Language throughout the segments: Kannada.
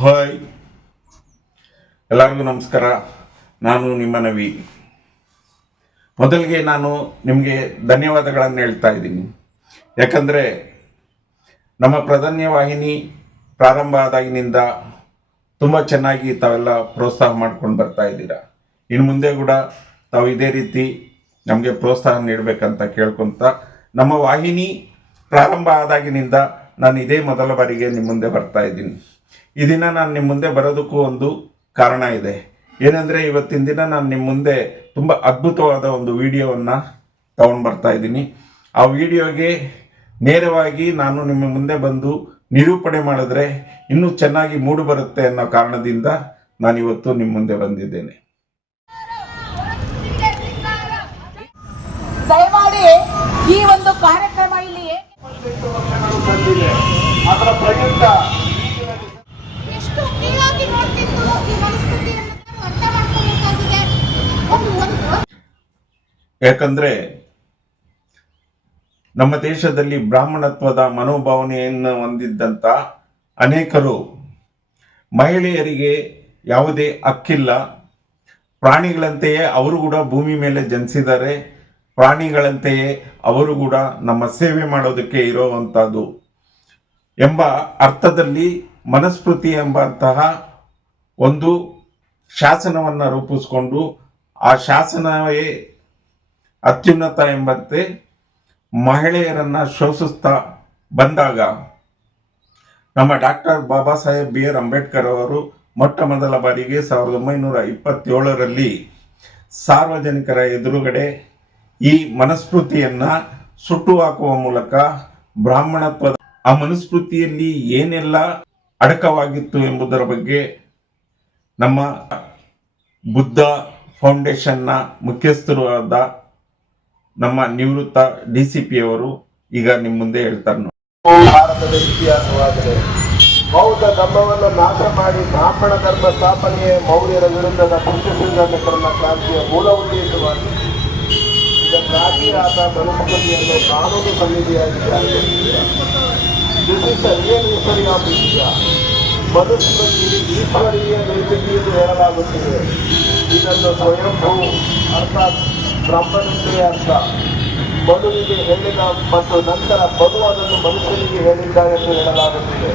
ಹಾಯ್. ಎಲ್ಲರಿಗೂ ನಮಸ್ಕಾರ. ನಾನು ನಿಮ್ಮ ನವಿ. ಮೊದಲಿಗೆ ನಾನು ನಿಮಗೆ ಧನ್ಯವಾದಗಳನ್ನು ಹೇಳ್ತಾ ಇದ್ದೀನಿ. ಯಾಕಂದರೆ ನಮ್ಮ ಪ್ರಧಾನ್ಯ ವಾಹಿನಿ ಪ್ರಾರಂಭ ಆದಾಗಿನಿಂದ ತುಂಬ ಚೆನ್ನಾಗಿ ತಾವೆಲ್ಲ ಪ್ರೋತ್ಸಾಹ ಮಾಡ್ಕೊಂಡು ಬರ್ತಾ ಇದ್ದೀರಾ. ಇನ್ನು ಮುಂದೆ ಕೂಡ ತಾವು ಇದೇ ರೀತಿ ನಮಗೆ ಪ್ರೋತ್ಸಾಹ ನೀಡಬೇಕಂತ ಕೇಳ್ಕೊತ ನಮ್ಮ ವಾಹಿನಿ ಪ್ರಾರಂಭ ಆದಾಗಿನಿಂದ ನಾನು ಇದೇ ಮೊದಲ ಬಾರಿಗೆ ನಿಮ್ಮ ಮುಂದೆ ಬರ್ತಾ ಇದ್ದೀನಿ. ಈ ದಿನ ನಾನು ನಿಮ್ಮ ಮುಂದೆ ಬರೋದಕ್ಕೂ ಒಂದು ಕಾರಣ ಇದೆ. ಏನಂದರೆ ಇವತ್ತಿನ ದಿನ ನಾನು ನಿಮ್ಮ ಮುಂದೆ ತುಂಬ ಅದ್ಭುತವಾದ ಒಂದು ವಿಡಿಯೋವನ್ನು ತಗೊಂಡು ಬರ್ತಾ ಇದ್ದೀನಿ. ಆ ವಿಡಿಯೋಗೆ ನೇರವಾಗಿ ನಾನು ನಿಮ್ಮ ಮುಂದೆ ಬಂದು ನಿರೂಪಣೆ ಮಾಡಿದ್ರೆ ಇನ್ನೂ ಚೆನ್ನಾಗಿ ಮೂಡಿ ಬರುತ್ತೆ ಅನ್ನೋ ಕಾರಣದಿಂದ ನಾನಿವತ್ತು ನಿಮ್ಮ ಮುಂದೆ ಬಂದಿದ್ದೇನೆ. ದಯಮಾಡಿ ಈ ಒಂದು ಕಾರ್ಯಕ್ರಮ ಇಲ್ಲಿ ಒಂದು ನಮ್ಮ ದೇಶದಲ್ಲಿ ಬ್ರಾಹ್ಮಣತ್ವದ ಮನೋಭಾವನೆಯನ್ನು ಹೊಂದಿದ್ದಂಥ ಅನೇಕರು ಮಹಿಳೆಯರಿಗೆ ಯಾವುದೇ ಹಕ್ಕಿಲ್ಲ. ಪ್ರಾಣಿಗಳಂತೆಯೇ ಅವರು ಕೂಡ ಭೂಮಿ ಮೇಲೆ ಜನಿಸಿದ್ದಾರೆ. ಪ್ರಾಣಿಗಳಂತೆಯೇ ಅವರು ಕೂಡ ನಮ್ಮ ಸೇವೆ ಮಾಡೋದಕ್ಕೆ ಇರೋವಂಥದ್ದು ಎಂಬ ಅರ್ಥದಲ್ಲಿ ಮನಸ್ಮೃತಿ ಎಂಬಂತಹ ಒಂದು ಶಾಸನವನ್ನು ರೂಪಿಸ್ಕೊಂಡು ಆ ಶಾಸನವೇ ಅತ್ಯುನ್ನತ ಎಂಬಂತೆ ಮಹಿಳೆಯರನ್ನು ಶೋಷಿಸ್ತಾ ಬಂದಾಗ ನಮ್ಮ doctor Baba Saheb B R Ambedkar ಅವರು ಮೊಟ್ಟ ಮೊದಲ ಬಾರಿಗೆ ಸಾವಿರದ ಒಂಬೈನೂರ ಇಪ್ಪತ್ತೇಳರಲ್ಲಿ ಸಾರ್ವಜನಿಕರ ಎದುರುಗಡೆ ಈ ಮನಸ್ಮೃತಿಯನ್ನ ಸುಟ್ಟು ಹಾಕುವ ಮೂಲಕ ಬ್ರಾಹ್ಮಣತ್ವದ ಆ ಮನುಸ್ಮೃತಿಯಲ್ಲಿ ಏನೆಲ್ಲ ಅಡಕವಾಗಿತ್ತು ಎಂಬುದರ ಬಗ್ಗೆ ನಮ್ಮ ಬುದ್ಧ ಫೌಂಡೇಶನ್ನ ಮುಖ್ಯಸ್ಥರು ಆದ ನಮ್ಮ ನಿವೃತ್ತ ಡಿ ಸಿ ಪಿ ಅವರು ಈಗ ನಿಮ್ಮ ಮುಂದೆ ಹೇಳ್ತಾರೆ. ಭಾರತದ ಇತಿಹಾಸವಾದರೆ ಬೌದ್ಧ ಧರ್ಮವನ್ನು ನಾಶ ಮಾಡಿ ಬ್ರಾಹ್ಮಣ ಧರ್ಮ ಸ್ಥಾಪನೆಯೇ ಮೌರ್ಯರ ವಿರುದ್ಧದ ಪುಷ್ಯ ಕ್ರಾಂತಿಯ ಮೂಲ ಉದ್ದೇಶವಾಗಿದೆ ಆತ ಮನುಸ್ಮೃತಿಯನ್ನು ಕಾನೂನು ಸಮಿತಿಯಾಗಿದ್ದಾರೆ this the real history of Manusmriti ಈಶ್ವರೀಯ ಹೇಳಲಾಗುತ್ತಿದೆ ಇದನ್ನು ಸ್ವಯಂಭೂ ಅರ್ಥಾತ್ ಬ್ರಹ್ಮನಿಂದೇ ಅರ್ಥ. ಮನುವಿಗೆ ಹೇಳಿದ ಮತ್ತು ನಂತರ ಬದು ಅದನ್ನು ಮನುಷ್ಯನಿಗೆ ಹೇಳಿದ್ದಾರೆ ಎಂದು ಹೇಳಲಾಗುತ್ತಿದೆ.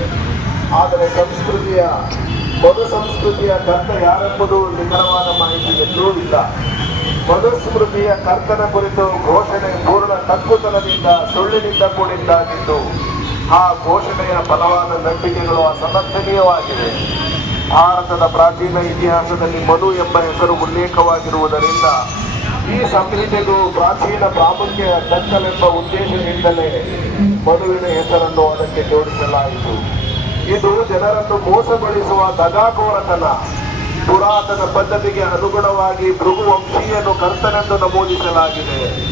ಆದರೆ ಸಂಸ್ಕೃತಿಯ, ಮನು ಸಂಸ್ಕೃತಿಯ ಕರ್ತ ಯಾರೆಂಬುದು ನಿಖರವಾದ ಮಾಹಿತಿ ಎಲ್ಲೂ ಇಲ್ಲ ಮನುಸ್ಮೃತಿಯ ಕರ್ತನ ಕುರಿತು ಘೋಷಣೆ ಪೂರ್ಣ ತಕ್ಕುತನದಿಂದ ಸುಳ್ಳಿನಿಂದ ಕೂಡಿದ್ದಾಗಿದ್ದು, ಆ ಘೋಷಣೆಯ ಬಲವಾದ ನಂಬಿಕೆಗಳು ಅಸಮರ್ಥನೀಯವಾಗಿವೆ. ಭಾರತದ ಪ್ರಾಚೀನ ಇತಿಹಾಸದಲ್ಲಿ ಮನು ಎಂಬ ಹೆಸರು ಉಲ್ಲೇಖವಾಗಿರುವುದರಿಂದ, ಈ ಸಂಹಿತೆಗೂ ಪ್ರಾಚೀನ ಪ್ರಾಮುಖ್ಯ ದಕ್ಕಲೆಂಬ ಉದ್ದೇಶದಿಂದಲೇ ಮನುವಿನ ಹೆಸರನ್ನು ಅದಕ್ಕೆ ಜೋಡಿಸಲಾಯಿತು. ಇದು ಜನರನ್ನು ಮೋಸಗೊಳಿಸುವ ದಗಾಕೋರತನ ಪುರಾತನ ಪದ್ಧತಿಗೆ ಅನುಗುಣವಾಗಿ ಭೃಗುವಂಶೀಯನ್ನು ಕರ್ತನೆಂದು ನಮೂದಿಸಲಾಗಿದೆ.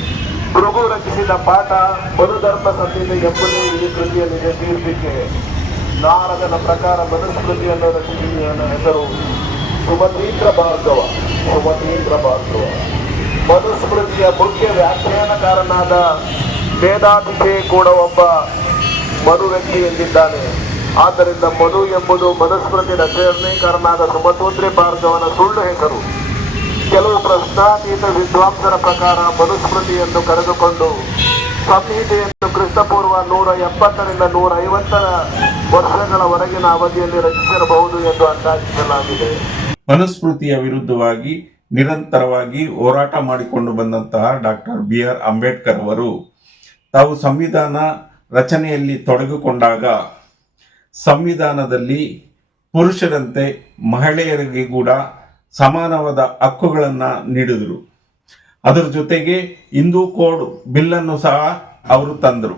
ಭೃಗು ರಚಿಸಿದ ಪಾಠ ಮನುಧರ್ಮ ಸಂಹಿತೆ ಎಂಬುದೇ ಈ ಕೃತಿಯಲ್ಲಿದೆ ಶೀರ್ಷಿಕೆ. ನಾರದನ ಪ್ರಕಾರ ಮನುಸ್ಮೃತಿಯನ್ನು ರಚಿಸಿದ ಹೆಸರು ಸುಮತೀಂದ್ರ ಭಾರ್ಗವ ಸುಮತೀಂದ್ರ ಭಾರ್ಗವ. ಮನುಸ್ಮೃತಿಯ ಮುಖ್ಯ ವ್ಯಾಖ್ಯಾನಕಾರನಾದ ವೇದಾತಿಥೆ ಕೂಡ ಒಬ್ಬ ಮನು ವ್ಯಕ್ತಿ ಎಂದಿದ್ದಾನೆ. ಆದ್ದರಿಂದ ಮಧು ಎಂಬುದು ಮನುಸ್ಮೃತಿ ರಚನೆಕಾರನಾದ ಸುಮತೋದ್ರಿ ಭಾರ್ಗವನ ಸುಳ್ಳು ಹೆಸರು. ಕೆಲವು ಪ್ರಶ್ನಾತೀತ ವಿದ್ವಾಂಸರ ಪ್ರಕಾರ ಮನುಸ್ಮೃತಿ ಎಂದು ಕರೆದುಕೊಂಡು ಸಂಹಿತೆಯನ್ನು ಕ್ರಿಸ್ತಪೂರ್ವ ನೂರ ಎಪ್ಪತ್ತರಿಂದ ನೂರ ಐವತ್ತರ ವರ್ಷಗಳವರೆಗಿನ ಅವಧಿಯಲ್ಲಿ ರಚಿಸಿರಬಹುದು ಎಂದು ಅಂದಾಜಿಸಲಾಗಿದೆ. ಮನುಸ್ಮೃತಿಯ ವಿರುದ್ಧವಾಗಿ, ನಿರಂತರವಾಗಿ ಹೋರಾಟ ಮಾಡಿಕೊಂಡು ಬಂದಂತಹ ಡಾಕ್ಟರ್ ಬಿ ಆರ್ ಅಂಬೇಡ್ಕರ್ ಅವರು ತಾವು ಸಂವಿಧಾನ ರಚನೆಯಲ್ಲಿ ತೊಡಗಿಕೊಂಡಾಗ ಸಂವಿಧಾನದಲ್ಲಿ ಪುರುಷರಂತೆ ಮಹಿಳೆಯರಿಗೆ ಕೂಡ ಸಮಾನವಾದ ಹಕ್ಕುಗಳನ್ನು ನೀಡಿದರು. ಅದರ ಜೊತೆಗೆ ಹಿಂದೂ ಕೋಡ್ ಬಿಲ್ಲನ್ನು ಸಹ ಅವರು ತಂದರು.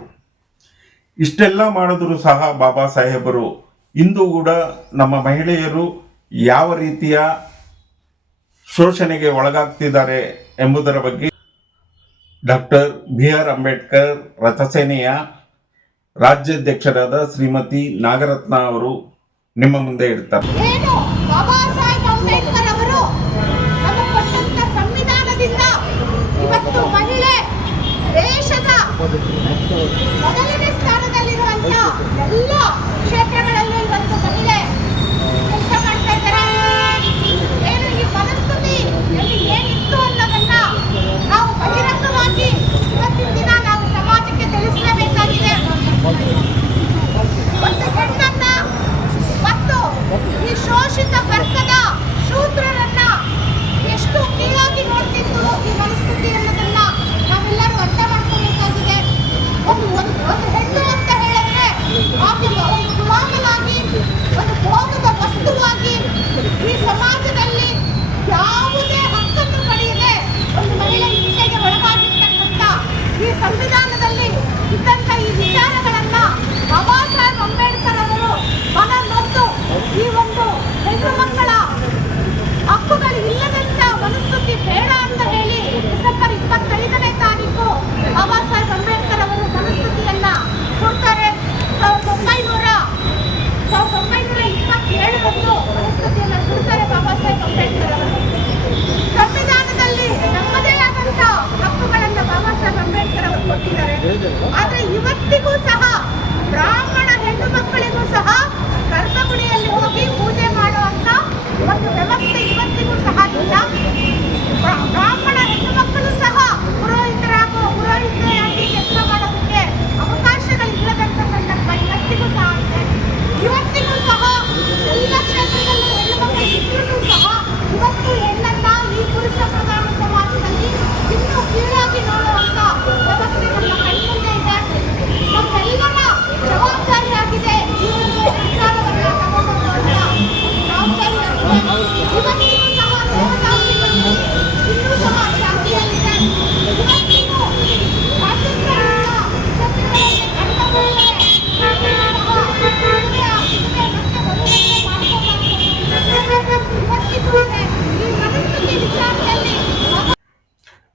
ಇಷ್ಟೆಲ್ಲ ಮಾಡಿದ್ರು ಸಹ ಬಾಬಾ ಸಾಹೇಬರು. ಇಂದು ಕೂಡ ನಮ್ಮ ಮಹಿಳೆಯರು ಯಾವ ರೀತಿಯ ಶೋಷಣೆಗೆ ಒಳಗಾಗ್ತಿದ್ದಾರೆ ಎಂಬುದರ ಬಗ್ಗೆ ಡಾಕ್ಟರ್ ಬಿ ಆರ್ ಅಂಬೇಡ್ಕರ್ ರಥಸೇನೆಯ ರಾಜ್ಯಾಧ್ಯಕ್ಷರಾದ ಶ್ರೀಮತಿ ನಾಗರತ್ನ ಅವರು ನಿಮ್ಮ ಮುಂದೆ ಇಡ್ತಾರೆ ದೇಶದ ಮೊದಲನೇ ಎಲ್ಲ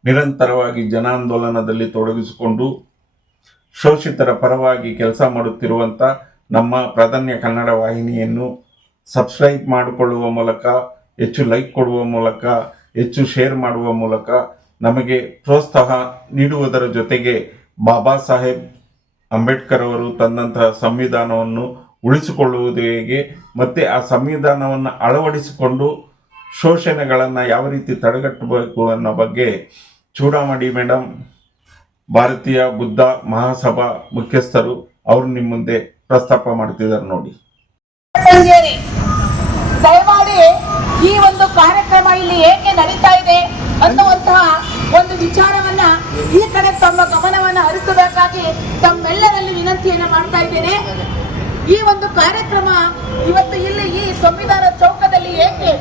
ನಿರಂತರವಾಗಿ ಜನಾಂದೋಲನದಲ್ಲಿ ತೊಡಗಿಸಿಕೊಂಡು ಶೋಷಿತರ ಪರವಾಗಿ ಕೆಲಸ ಮಾಡುತ್ತಿರುವಂಥ ನಮ್ಮ ಪ್ರಾಧಾನ್ಯ ಕನ್ನಡ ವಾಹಿನಿಯನ್ನು ಸಬ್ಸ್ಕ್ರೈಬ್ ಮಾಡಿಕೊಳ್ಳುವ ಮೂಲಕ, ಹೆಚ್ಚು ಲೈಕ್ ಕೊಡುವ ಮೂಲಕ, ಹೆಚ್ಚು ಶೇರ್ ಮಾಡುವ ಮೂಲಕ ನಮಗೆ ಪ್ರೋತ್ಸಾಹ ನೀಡುವುದರ ಜೊತೆಗೆ ಬಾಬಾ ಸಾಹೇಬ್ ಅಂಬೇಡ್ಕರ್ ಅವರು ತನ್ನಂತಹ ಸಂವಿಧಾನವನ್ನು ಉಳಿಸಿಕೊಳ್ಳುವುದು ಹೇಗೆ, ಮತ್ತು ಆ ಸಂವಿಧಾನವನ್ನು ಅಳವಡಿಸಿಕೊಂಡು ಶೋಷಣೆಗಳನ್ನು ಯಾವ ರೀತಿ ತಡೆಗಟ್ಟಬೇಕು ಅನ್ನೋ ಬಗ್ಗೆ ಚೂಡಾಮಣಿ ಮೇಡಮ್ ಭಾರತೀಯ ಬುದ್ಧ ಮಹಾಸಭಾ ಮುಖ್ಯಸ್ಥರು ಅವರು ನಿಮ್ಮ ಮುಂದೆ ಪ್ರಸ್ತಾಪ ಮಾಡ್ತಿದ್ದಾರೆ ನೋಡಿ. ದಯಮಾಡಿ ಈ ಒಂದು ಕಾರ್ಯಕ್ರಮ ಇಲ್ಲಿ ಏಕೆ ನಡೀತಾ ಇದೆ ಅನ್ನುವಂತಹ ಒಂದು ವಿಚಾರವನ್ನ ಈ ಕಡೆ ತಮ್ಮ ಗಮನವನ್ನ ಹರಿಸಬೇಕಾಗಿ ತಮ್ಮೆಲ್ಲರಲ್ಲಿ ವಿನಂತಿಯನ್ನ ಮಾಡ್ತಾ ಇದ್ದೇನೆ. ಈ ಒಂದು ಕಾರ್ಯಕ್ರಮ ಇವತ್ತು ಇಲ್ಲಿ ಈ ಸಂವಿಧಾನ ಚೌಕದಲ್ಲಿ ಏಕೆ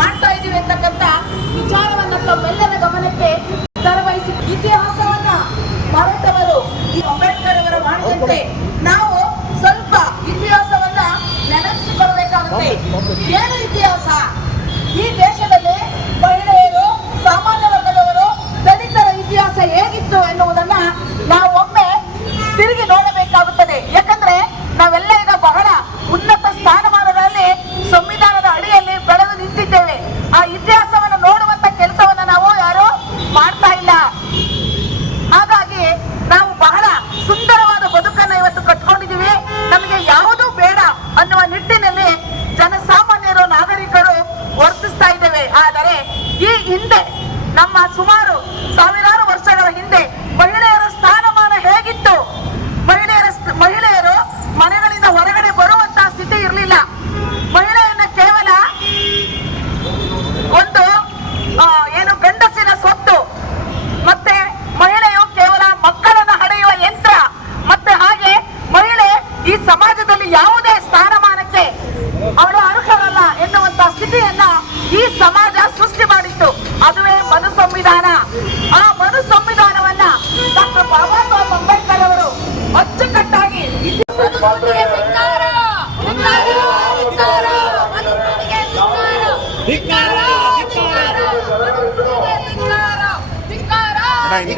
ಮಾಡ್ತಾ ಇದ್ದೀವಿ ಅಂತಕ್ಕಂಥ ವಿಚಾರವನ್ನ ತಮ್ಮೆಲ್ಲರ ಗಮನಕ್ಕೆ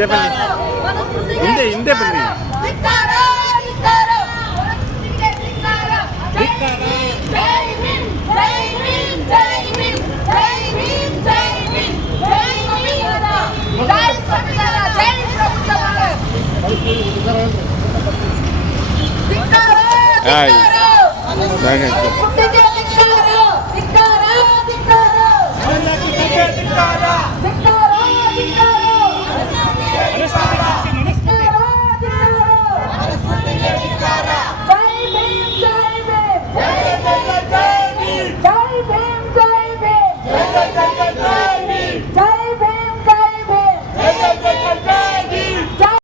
ಹಿಂದೆ ಬನ್ನಿ ಹಿಂದೆ ಹಿಂದೆ ಬನ್ನಿ ಹಾಂ